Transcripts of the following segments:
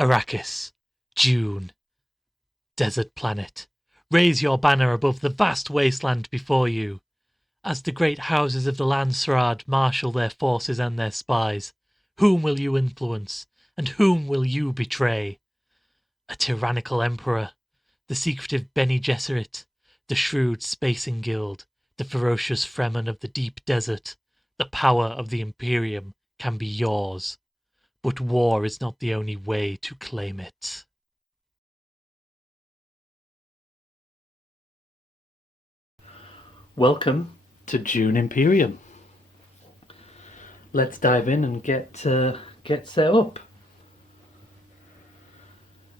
Arrakis, Dune, desert planet. Raise your banner above the vast wasteland before you. As the great houses of the Landsraad marshal their forces and their spies, whom will you influence, and whom will you betray? A tyrannical emperor, the secretive Bene Gesserit, the shrewd Spacing Guild, the ferocious Fremen of the deep desert. The power of the Imperium can be yours, but war is not the only way to claim it. Welcome to Dune Imperium. Let's dive in and get set up.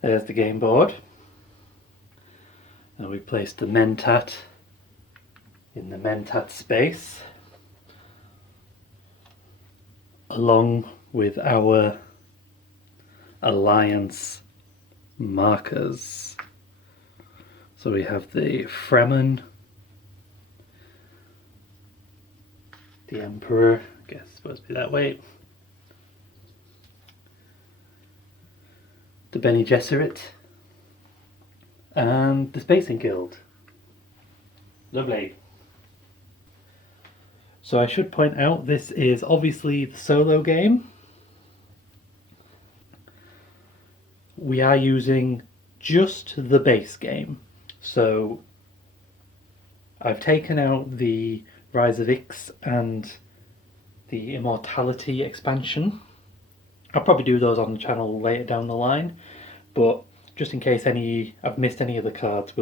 There's the game board. Now we place the Mentat in the Mentat space, along with our alliance markers. So we have the Fremen, the Emperor, I guess it's supposed to be that way, the Bene Gesserit, and the Spacing Guild. Lovely. So I should point out this is obviously the solo game. We are using just the base game. So I've taken out the Rise of Ix and the Immortality expansion. I'll probably do those on the channel later down the line, but just in case I've missed any of the cards,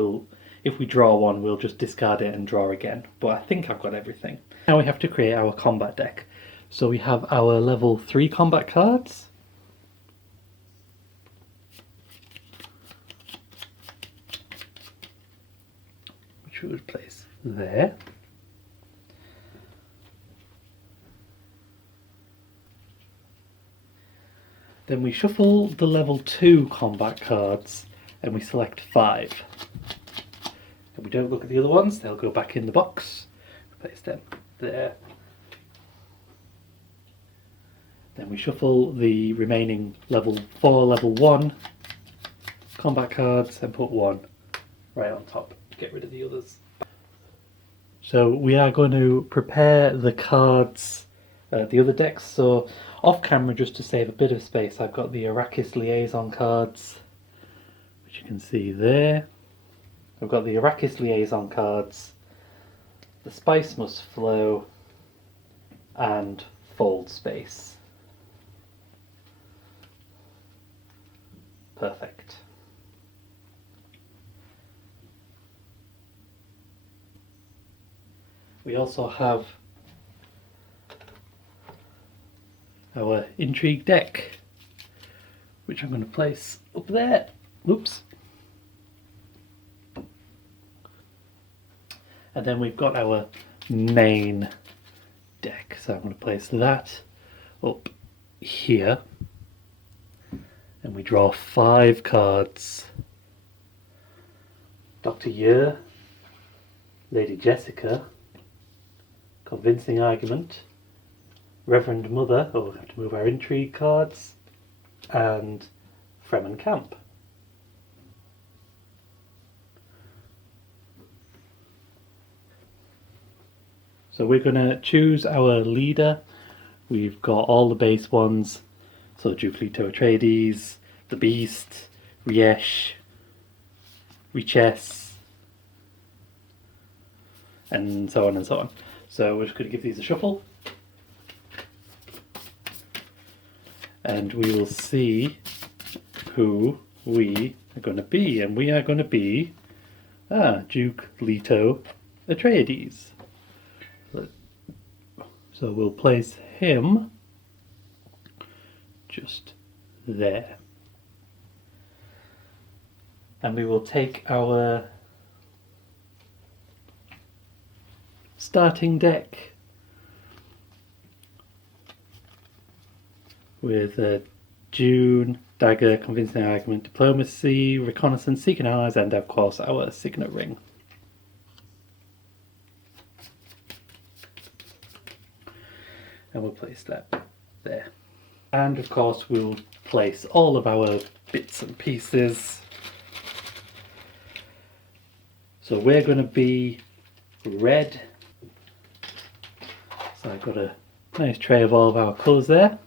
if we draw one, we'll just discard it and draw again. But I think I've got everything. Now we have to create our combat deck. So we have our level 3 combat cards. Which we would place there. Then we shuffle the level 2 combat cards and we select 5. And we don't look at the other ones, they'll go back in the box. Place them there. Then we shuffle the remaining level 4, level 1 combat cards and put 1 right on top. Get rid of the others. So we are going to prepare the cards, the other decks. So off camera, just to save a bit of space, I've got the Arrakis liaison cards, which you can see there. I've got the Arrakis liaison cards, the Spice Must Flow, and Fold Space. Perfect. We also have our Intrigue deck, which I'm going to place up there. Oops. And then we've got our main deck, so I'm going to place that up here. And we draw 5 cards. Dr. Yer, Lady Jessica, Convincing Argument, Reverend Mother, we'll have to move our Intrigue cards, and Fremen Camp. So we're going to choose our leader. We've got all the base ones, so Duke Leto Atreides, the Beast, Riesh, Riches, and so on and so on. So we're just going to give these a shuffle. And we will see who we are going to be. And we are going to be Duke Leto Atreides. So we'll place him just there. And we will take our starting deck with Dune, Dagger, Convincing Argument, Diplomacy, Reconnaissance, Seeking Allies, and of course our Signet Ring. And we'll place that there. And of course we'll place all of our bits and pieces. So we're going to be red. So I've got a nice tray of all of our colours there.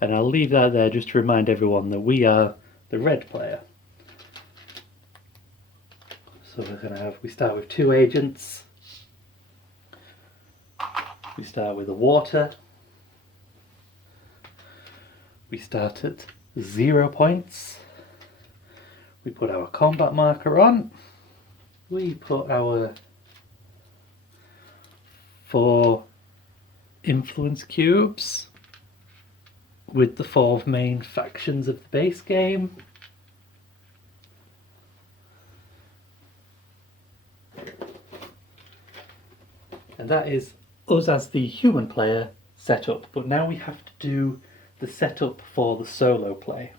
And I'll leave that there just to remind everyone that we are the red player. So we start with 2 agents. We start with the water. We start at 0 points. We put our combat marker on. We put our 4 influence cubes with the 4 main factions of the base game. And that is us as the human player set up. But now we have to do the setup for the solo play.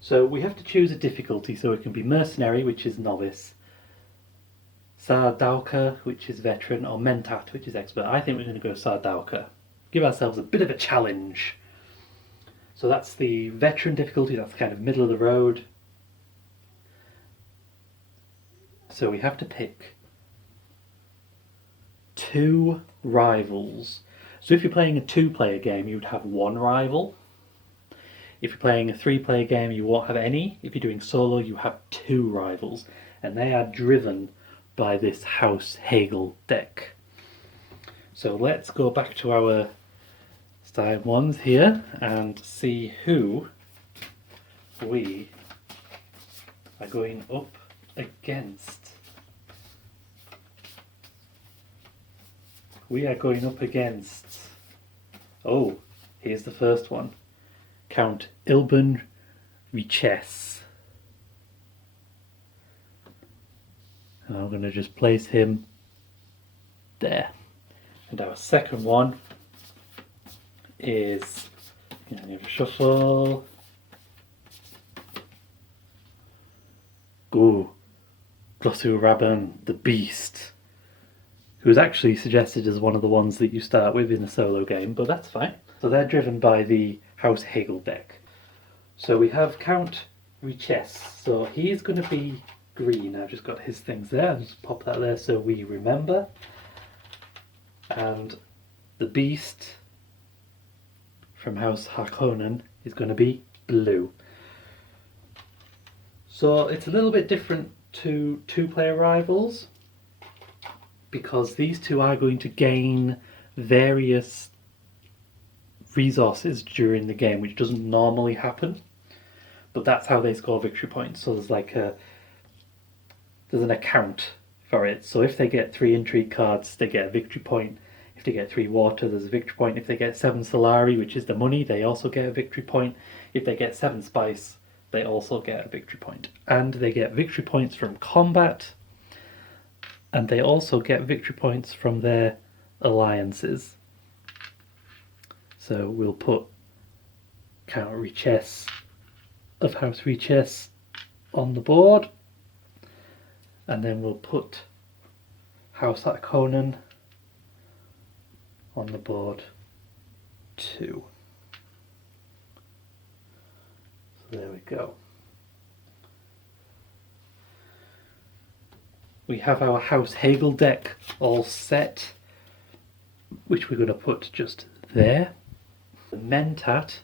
So we have to choose a difficulty, so it can be mercenary, which is novice, Sardauka, which is veteran, or Mentat, which is expert. I think we're going to go Sardauka. Give ourselves a bit of a challenge. So that's the veteran difficulty, that's kind of middle of the road. So we have to pick 2 rivals. So if you're playing a 2-player game, you'd have 1 rival. If you're playing a 3-player game, you won't have any. If you're doing solo, you have 2 rivals. And they are driven by this House Hegel deck. So let's go back to our Stein ones here and see who we are going up against. We are going up against, oh, here's the first one, Count Ilban Riches. And I'm going to just place him there. And our second one is, I need to shuffle. Ooh, Glossu Rabban, the Beast, who was actually suggested as one of the ones that you start with in a solo game, but that's fine. So they're driven by the House Hegel deck. So we have Count Riches, so he's going to be green. I've just got his things there, I'll just pop that there so we remember. And the Beast from House Harkonnen is going to be blue. So it's a little bit different to 2-player rivals, because these 2 are going to gain various resources during the game, which doesn't normally happen, but that's how they score victory points. So there's an account for it. So if they get 3 intrigue cards, they get a victory point. If they get 3 water, there's a victory point. If they get 7 Solari, which is the money, they also get a victory point. If they get 7 spice, they also get a victory point. And they get victory points from combat, and they also get victory points from their alliances. So we'll put Count Riches of House Riches on the board, and then we'll put House Harkonnen on the board too. So there we go. We have our House Hegel deck all set, which we're going to put just there. The Mentat,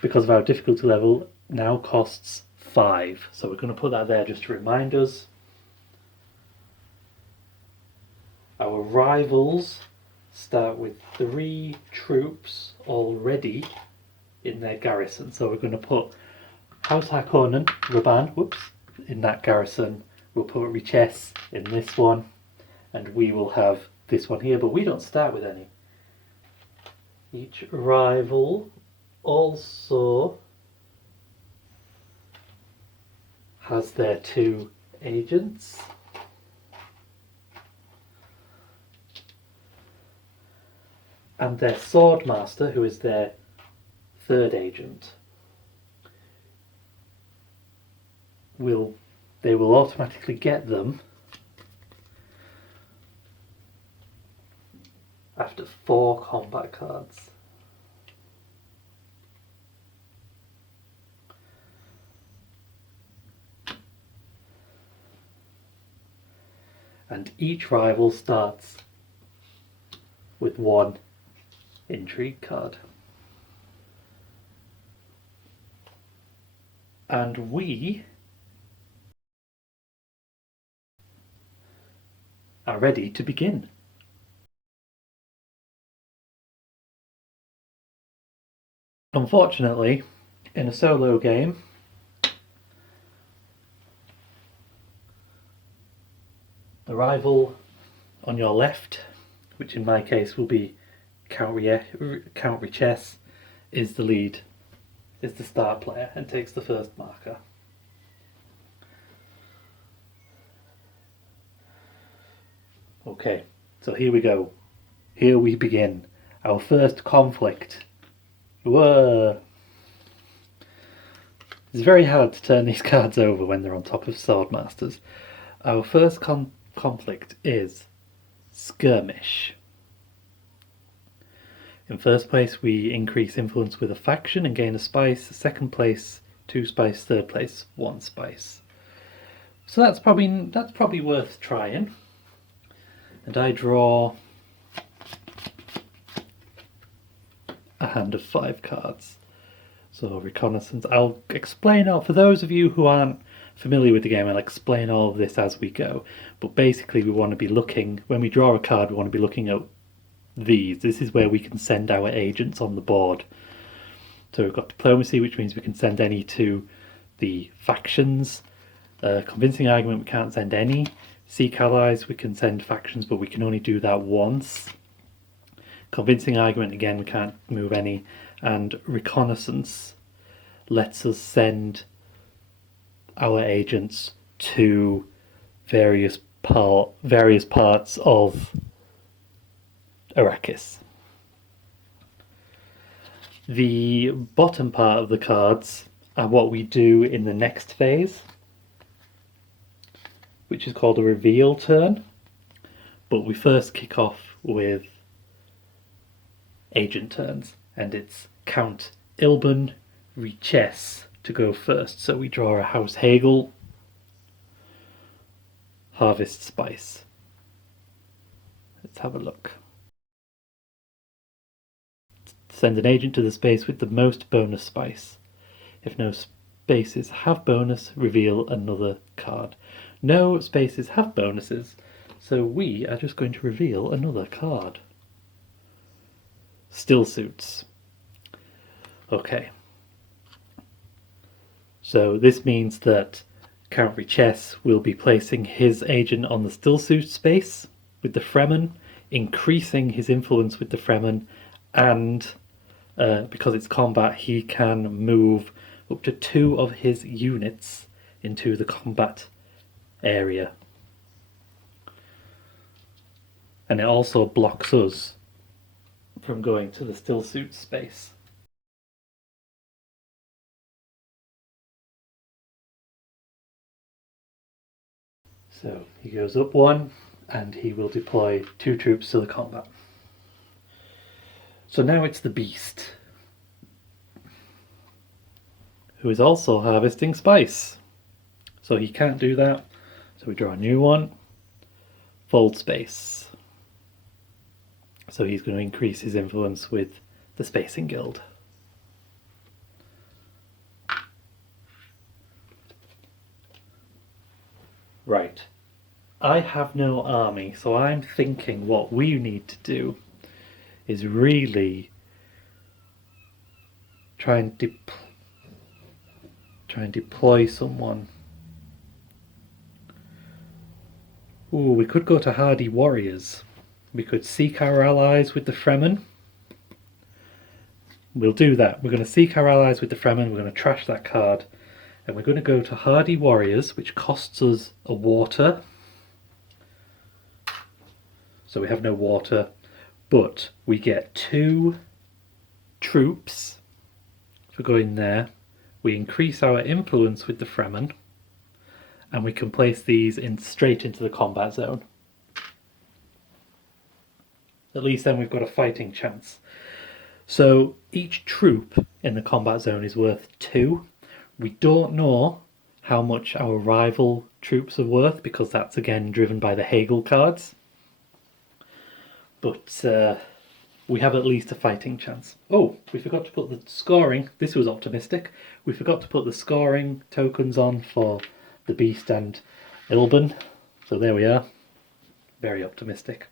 because of our difficulty level, now costs 5. So we're going to put that there just to remind us. Our rivals start with 3 troops already in their garrison. So we're going to put House Harkonnen, Rabban, in that garrison. We'll put Riches in this one, and we will have this one here, but we don't start with any. Each rival also has their 2 agents. And their Swordmaster, who is their 3rd agent, they will automatically get them after 4 combat cards. And each rival starts with 1 intrigue card. And we are ready to begin. Unfortunately, in a solo game, the rival on your left, which in my case will be Count Riches, is the lead, is the star player and takes the first marker. Okay, so here we go. Here we begin. Our first conflict. Whoa! It's very hard to turn these cards over when they're on top of Swordmasters. Our first conflict is Skirmish. In first place, we increase influence with a faction and gain a spice. Second place, 2 spice. Third place, 1 spice. So that's probably worth trying. And I draw a hand of 5 cards. So reconnaissance. I'll explain all, for those of you who aren't familiar with the game, I'll explain all of this as we go. But basically we want to be looking, when we draw a card, we want to be looking at these. This is where we can send our agents on the board. So we've got diplomacy, which means we can send any to the factions. Convincing argument, we can't send any. Seek allies, we can send factions, but we can only do that once. Convincing argument, again, we can't move any. And reconnaissance lets us send our agents to various parts of Arrakis. The bottom part of the cards are what we do in the next phase, which is called a reveal turn. But we first kick off with agent turns, and it's Count Ilban Riches to go first. So we draw a House Hagel, Harvest Spice. Let's have a look. Send an agent to the space with the most bonus spice. If no spaces have bonus, reveal another card. No spaces have bonuses, so we are just going to reveal another card. Still suits. Okay. So this means that Count Riches will be placing his agent on the still suit space with the Fremen, increasing his influence with the Fremen, and because it's combat, he can move up to 2 of his units into the combat area. And it also blocks us from going to the still suit space. So he goes up 1 and he will deploy 2 troops to the combat. So now it's the beast, who is also harvesting spice. So he can't do that. So we draw a new one. Fold space. So he's going to increase his influence with the Spacing Guild. Right. I have no army, so I'm thinking what we need to do is really try and deploy someone. Ooh, we could go to Hardy Warriors. We could seek our allies with the Fremen. We'll do that. We're going to seek our allies with the Fremen. We're going to trash that card. And we're going to go to Hardy Warriors, which costs us a water. So we have no water. But we get 2 troops for going there. We increase our influence with the Fremen. And we can place these straight into the combat zone. At least then we've got a fighting chance. So each troop in the combat zone is worth 2. We don't know how much our rival troops are worth because that's again driven by the Hagel cards. But we have at least a fighting chance. Oh, we forgot to put the scoring. This was optimistic. We forgot to put the scoring tokens on for the Beast and Ilban. So there we are. Very optimistic.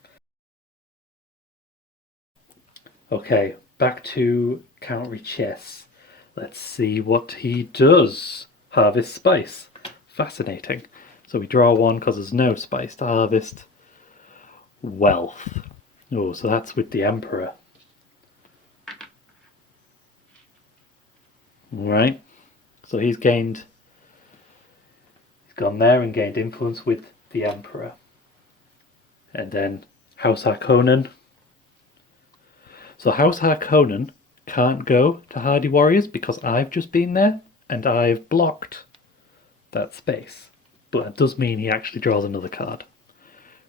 Okay, back to Count Riches. Let's see what he does. Harvest spice. Fascinating. So we draw 1 because there's no spice to harvest. Wealth. Oh, so that's with the Emperor. Right. So he's gone there and gained influence with the Emperor. And then House Harkonnen. So House Harkonnen can't go to Hardy Warriors because I've just been there and I've blocked that space. But that does mean he actually draws another card,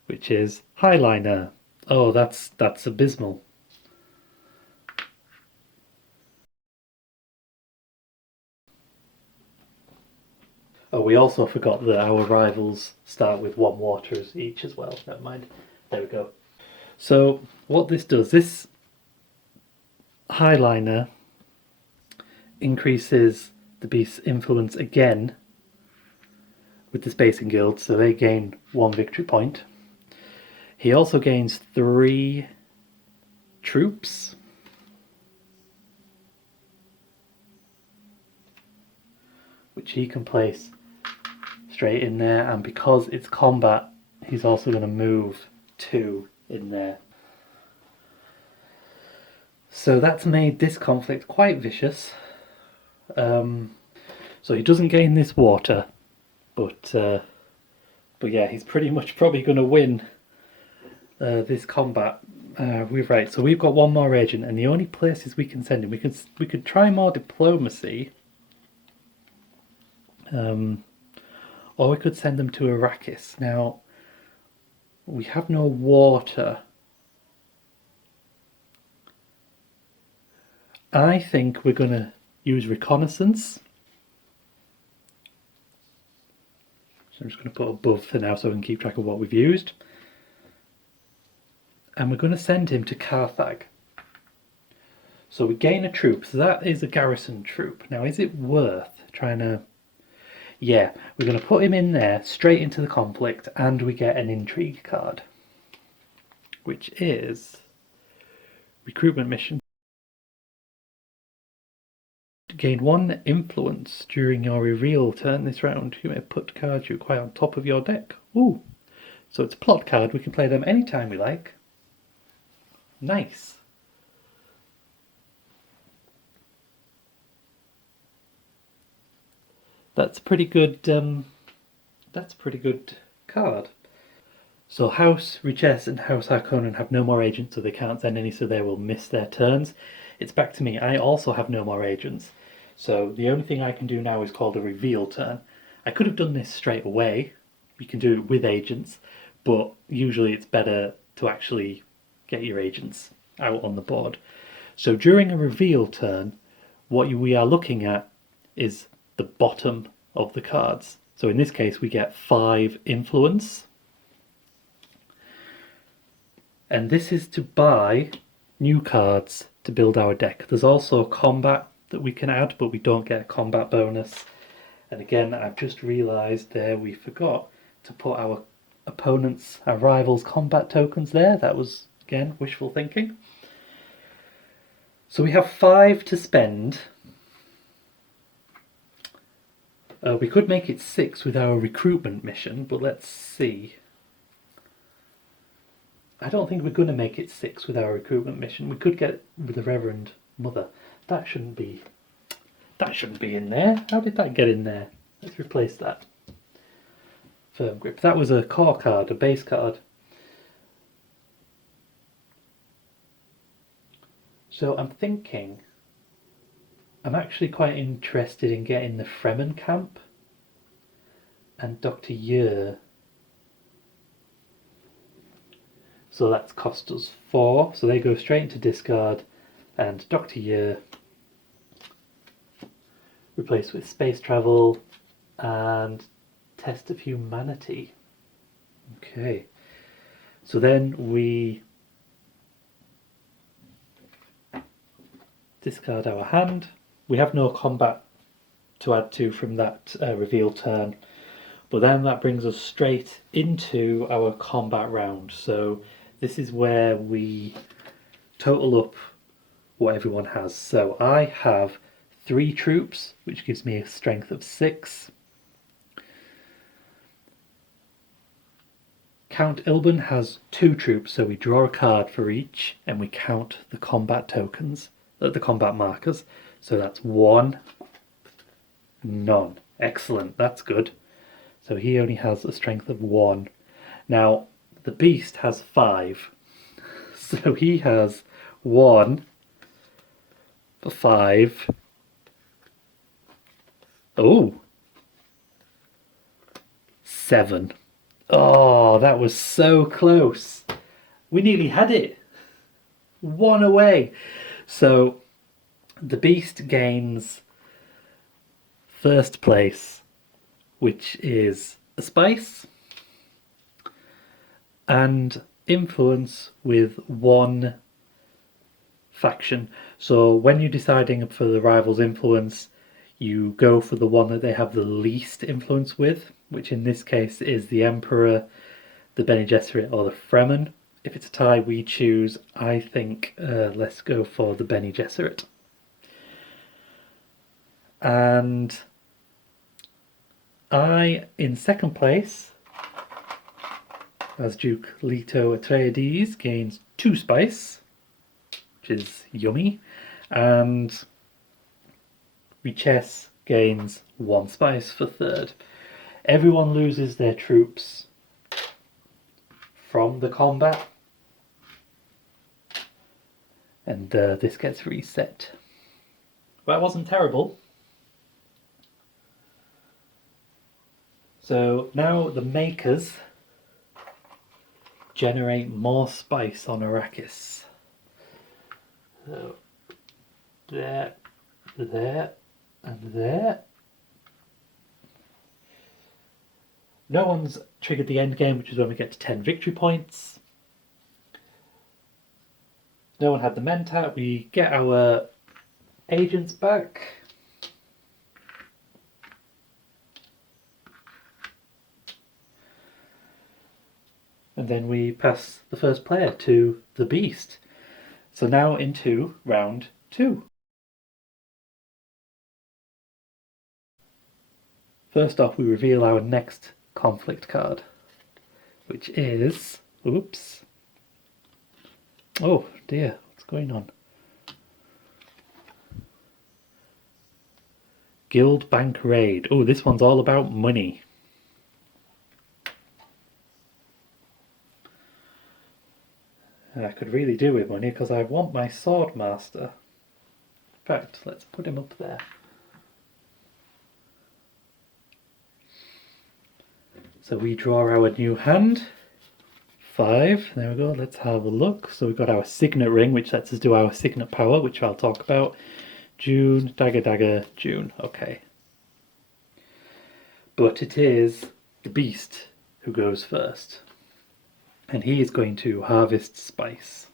which is Highliner. Oh, that's abysmal. Oh, we also forgot that our rivals start with 1 water each as well. Never mind. There we go. So what this does, this Highliner increases the beast's influence again with the Spacing Guild, so they gain 1 victory point. He also gains 3 troops. Which he can place straight in there, and because it's combat, he's also going to move 2 in there. So that's made this conflict quite vicious. So he doesn't gain this water, but yeah, he's pretty much probably going to win this combat. Right, so we've got 1 more agent, and the only places we can send him, we could try more diplomacy, or we could send them to Arrakis. Now, we have no water. I think we're going to use reconnaissance. So I'm just going to put above for now so we can keep track of what we've used. And we're going to send him to Carthage. So we gain a troop. So that is a garrison troop. Now, is it worth trying to... Yeah, we're going to put him in there, straight into the conflict, and we get an intrigue card. Which is... recruitment mission. Gain 1 influence during your reveal turn this round. You may put cards you acquire on top of your deck. Ooh! So it's a plot card. We can play them anytime we like. Nice. That's pretty good. That's a pretty good card. So House Riches and House Harkonnen have no more agents, so they can't send any, so they will miss their turns. It's back to me. I also have no more agents. So the only thing I can do now is called a reveal turn. I could have done this straight away. You can do it with agents, but usually it's better to actually get your agents out on the board. So during a reveal turn, what we are looking at is the bottom of the cards. So in this case, we get 5 influence. And this is to buy new cards to build our deck. There's also combat that we can add, but we don't get a combat bonus. And again, I've just realised there we forgot to put our opponents, our rivals' combat tokens there. That was, again, wishful thinking. So we have 5 to spend. We could make it 6 with our recruitment mission, but let's see. I don't think we're going to make it 6 with our recruitment mission. We could get with the Reverend Mother. That shouldn't be in there. How did that get in there? Let's replace that. Firm grip. That was a core card, a base card. So I'm thinking, I'm actually quite interested in getting the Fremen camp and Dr. Yer. So that's cost us 4. So they go straight into discard. And Dr. Year replaced with space travel and test of humanity. Okay. So then we discard our hand. We have no combat to add to from that reveal turn. But then that brings us straight into our combat round. So this is where we total up what everyone has. So I have 3 troops, which gives me a strength of 6. Count Ilban has 2 troops, so we draw a card for each and we count the combat tokens, the combat markers. So that's 1, none. Excellent, that's good. So he only has a strength of 1. Now, the beast has 5. So he has 1 for 5. Oh! 7. Oh, that was so close. We nearly had it. 1 away. So the beast gains first place, which is a spice, and influence with 1 faction. So when you're deciding for the rival's influence, you go for the one that they have the least influence with, which in this case is the Emperor, the Bene Gesserit, or the Fremen. If it's a tie, we choose, I think, let's go for the Bene Gesserit. And I, in second place, as Duke Leto Atreides, gains 2 spice, which is yummy, and Richess gains 1 spice for third. Everyone loses their troops from the combat, and this gets reset. Well, that wasn't terrible. So now the makers generate more spice on Arrakis. So there, there, and there. No one's triggered the end game, which is when we get to 10 victory points. No one had the Mentat. We get our agents back. And then we pass the first player to the Beast. So now into round 2. First off, we reveal our next conflict card, which is... Oops. Oh dear, what's going on? Guild Bank Raid. Oh, this one's all about money. I could really do with money because I want my Sword Master. In fact, let's put him up there. So we draw our new hand. 5. There we go. Let's have a look. So we've got our signet ring, which lets us do our signet power, which I'll talk about. June, dagger, dagger, June. Okay. But it is the Beast who goes first. And he is going to harvest spice.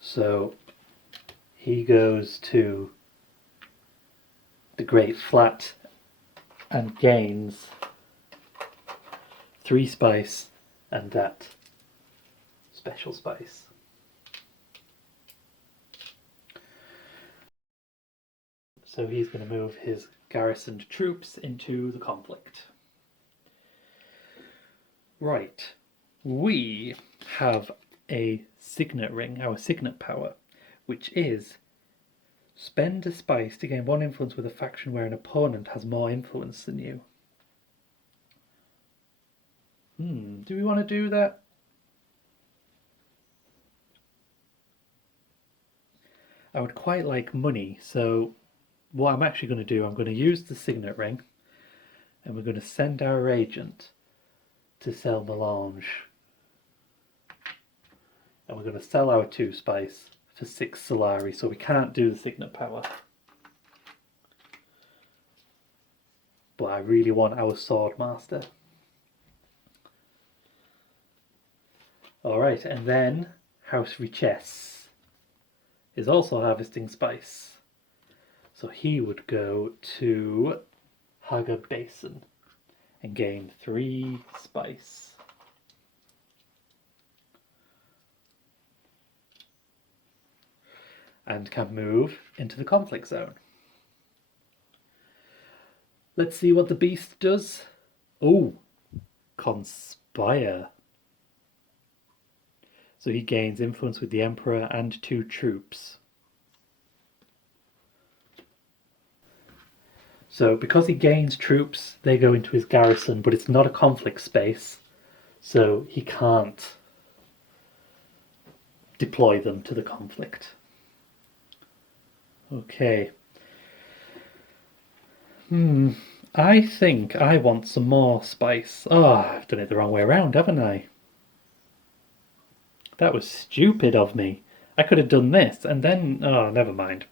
So he goes to the Great Flat and gains 3 spice and that special spice. So he's going to move his garrisoned troops into the conflict. Right, we have a signet ring, our signet power, which is spend a spice to gain 1 influence with a faction where an opponent has more influence than you. Do we want to do that? I would quite like money, so what I'm actually going to do, I'm going to use the signet ring and we're going to send our agent to sell Melange And we're going to sell our 2 spice for 6 Solari, so we can't do the Signet Power. But I really want our Swordmaster. Alright, and then House Richesse is also harvesting spice. So he would go to Haga Basin and gain 3 spice. And can move into the conflict zone. Let's see what the beast does. Oh, Conspire. So he gains influence with the Emperor and 2 troops. So because he gains troops, they go into his garrison, but it's not a conflict space, so he can't deploy them to the conflict. Okay. I think I want some more spice. Oh, I've done it the wrong way around, haven't I? That was stupid of me. I could have done this and then... Oh, never mind.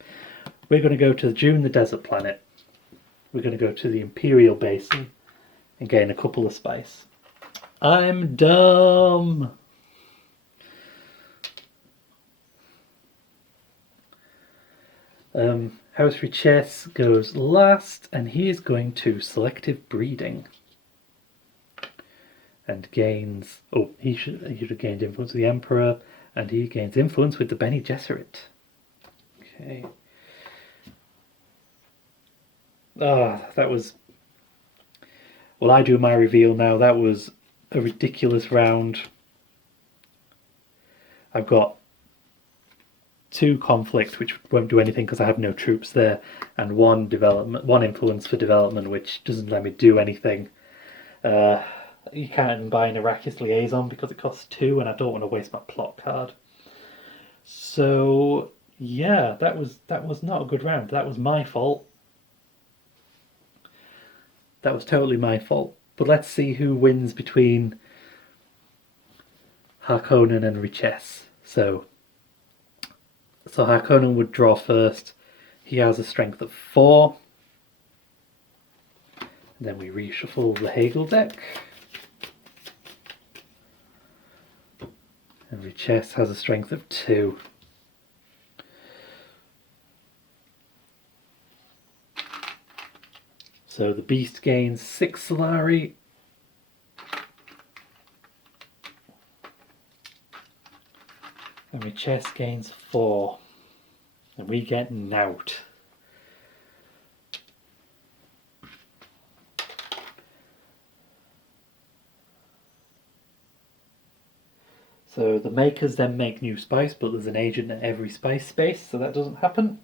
We're going to go to Dune, the desert planet. We're going to go to the Imperial Basin and gain a couple of spice. I'm dumb. House Richesse goes last, and he is going to selective breeding. And gains... Oh, he should have gained influence with the Emperor, and he gains influence with the Bene Gesserit. Okay. Ah, that was... Well, I do my reveal now. That was a ridiculous round. I've got 2 conflict, which won't do anything because I have no troops there, and 1 development, 1 influence for development, which doesn't let me do anything. You can't even buy an Arrakis liaison because it costs 2, and I don't want to waste my plot card. So yeah, that was not a good round. That was my fault. That was totally my fault. But let's see who wins between Harkonnen and Richesse. So Harkonnen would draw first. He has a strength of 4. And then we reshuffle the Hagel deck. And Richesse has a strength of 2. So the beast gains 6 Solari. And Richesse gains 4. And we get Nout. So the makers then make new spice, but there's an agent in every spice space, so that doesn't happen.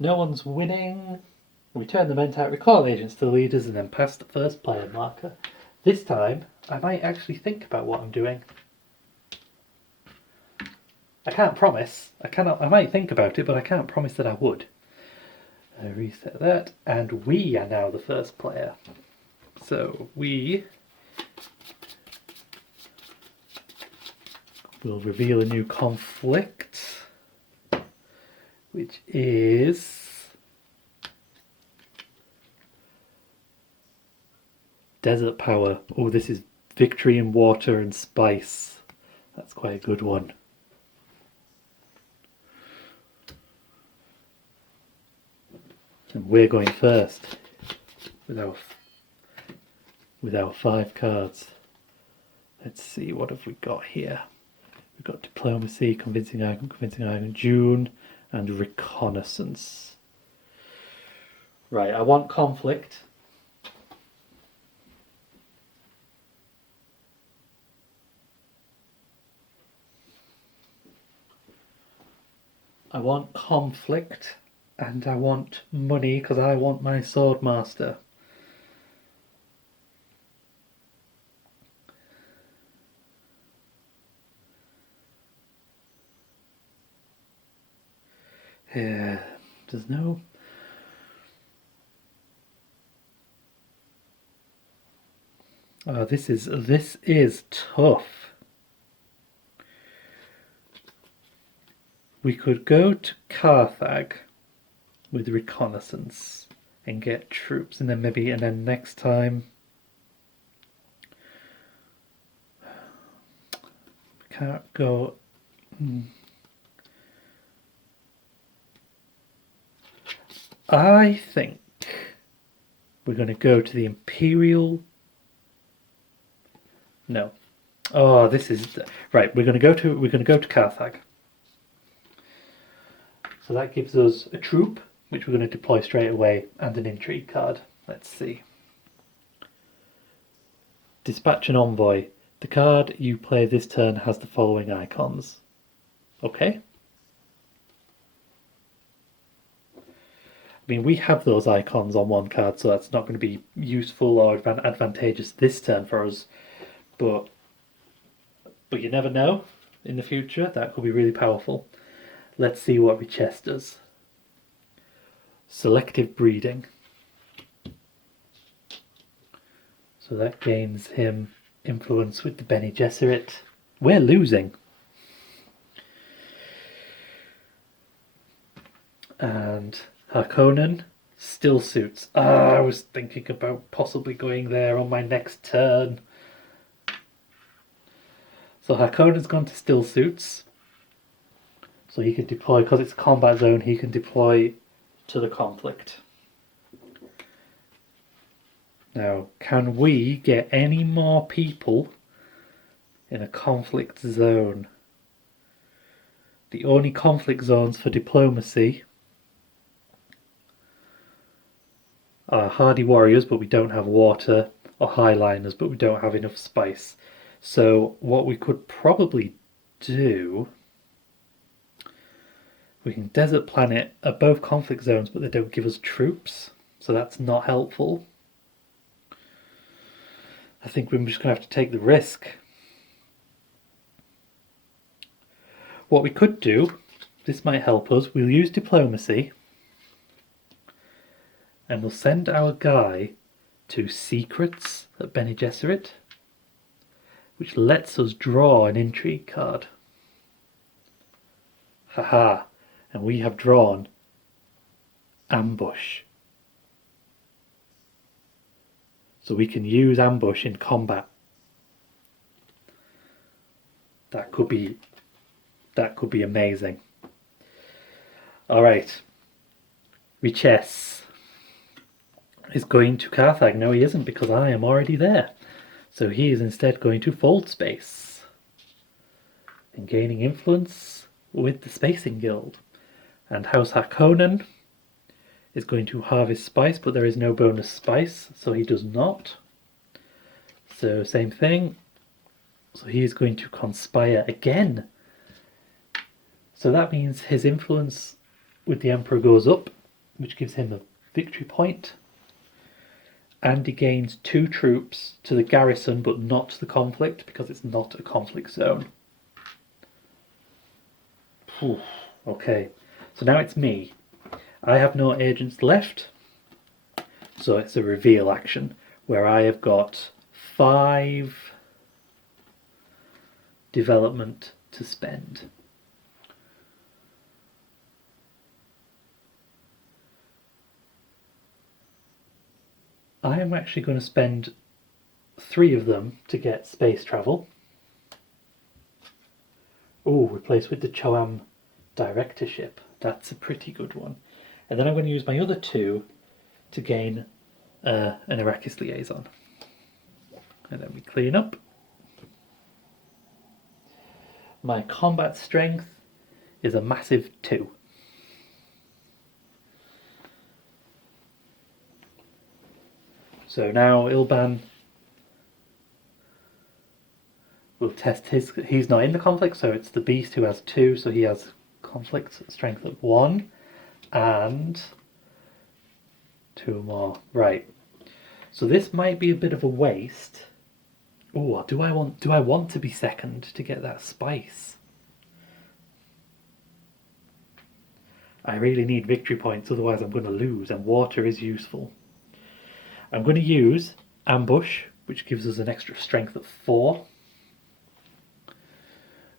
No one's winning. Return the Mentat, recall agents to the leaders, and then pass the first player marker. This time, I might actually think about what I'm doing. I can't promise. I might think about it, but I can't promise that I would. Reset that, and we are now the first player. So we will reveal a new conflict, which is Desert Power. Oh, this is Victory in Water and Spice. That's quite a good one. And we're going first with our 5 cards. Let's see, what have we got here? We've got Diplomacy, Convincing Argument, Dune, and Reconnaissance. Right, I want conflict. I want conflict, and I want money because I want my Swordmaster. Yeah, there's no... Oh, this is tough. We could go to Carthage with reconnaissance and get troops, and then next time we can't go. I think we're going to go to the Imperial. No. Oh, this is right. We're going to go to Carthage. So that gives us a troop, which we're going to deploy straight away, and an intrigue card. Let's see. Dispatch an envoy. The card you play this turn has the following icons. Okay. I mean, we have those icons on one card, so that's not going to be useful or advantageous this turn for us. But you never know. In the future, that could be really powerful. Let's see what Richesse does. Selective breeding. So that gains him influence with the Bene Gesserit. We're losing. And Harkonnen still suits. I was thinking about possibly going there on my next turn. So Harkonnen's gone to still suits. So he can deploy, because it's a combat zone, he can deploy to the conflict. Now, can we get any more people in a conflict zone? The only conflict zones for diplomacy are hardy warriors, but we don't have water, or highliners, but we don't have enough spice. So what we could probably do, we can desert planet are both conflict zones, but they don't give us troops, so that's not helpful. I think we're just going to have to take the risk. What we could do, this might help us, we'll use diplomacy, and we'll send our guy to secrets at Bene Gesserit, which lets us draw an intrigue card. Haha. And we have drawn ambush. So we can use ambush in combat. That could be amazing. Alright. Richesse is going to Carthage. No, he isn't, because I am already there. So he is instead going to Fold Space and gaining influence with the Spacing Guild. And House Harkonnen is going to harvest spice, but there is no bonus spice, so he does not. So same thing. So he is going to conspire again. So that means his influence with the Emperor goes up, which gives him a victory point. And he gains 2 troops to the garrison, but not to the conflict, because it's not a conflict zone. Whew. Okay. So now it's me. I have no agents left. So it's a reveal action where I have got 5 development to spend. I am actually going to spend 3 of them to get space travel. Oh, replace with the Choam directorship. That's a pretty good one. And then I'm going to use my other 2 to gain an Arrakis liaison. And then we clean up. My combat strength is a massive 2. So now Ilban will test he's not in the conflict, so it's the beast who has 2, so he has conflict strength of 1 and 2 more. Right. So this might be a bit of a waste. Oh, do I want to be second to get that spice? I really need victory points, otherwise I'm going to lose, and water is useful. I'm going to use ambush, which gives us an extra strength of 4,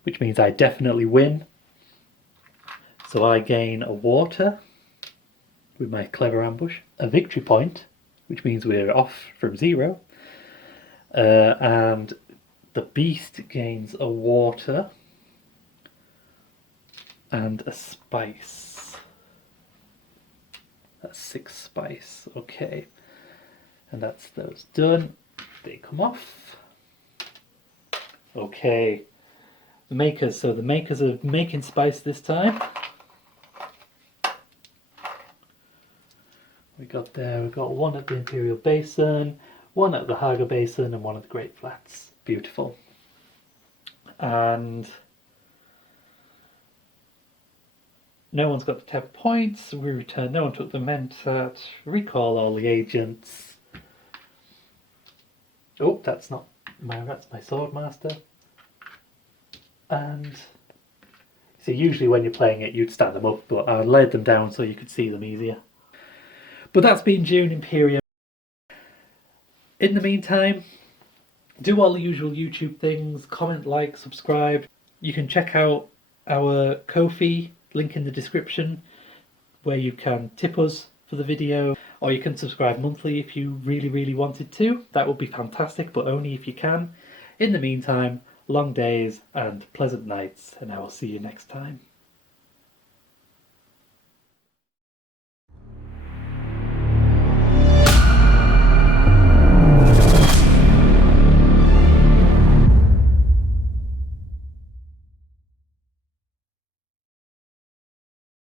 which means I definitely win. So I gain a water with my clever ambush, a victory point, which means we're off from 0, and the beast gains a water and a spice. That's 6 spice, okay. And that's those done. They come off. Okay. The makers. So the makers are making spice this time. We've got one at the Imperial Basin, one at the Haga Basin, and one at the Great Flats. Beautiful. And no one's got the 10 points. We return. No one took the Mentat. Recall all the agents. Oh, that's my Swordmaster. And so usually when you're playing it, you'd stand them up, but I laid them down so you could see them easier. But that's been Dune Imperium. In the meantime, do all the usual YouTube things, comment, like, subscribe. You can check out our Ko-fi, link in the description, where you can tip us for the video, or you can subscribe monthly if you really, really wanted to. That would be fantastic, but only if you can. In the meantime, long days and pleasant nights, and I will see you next time.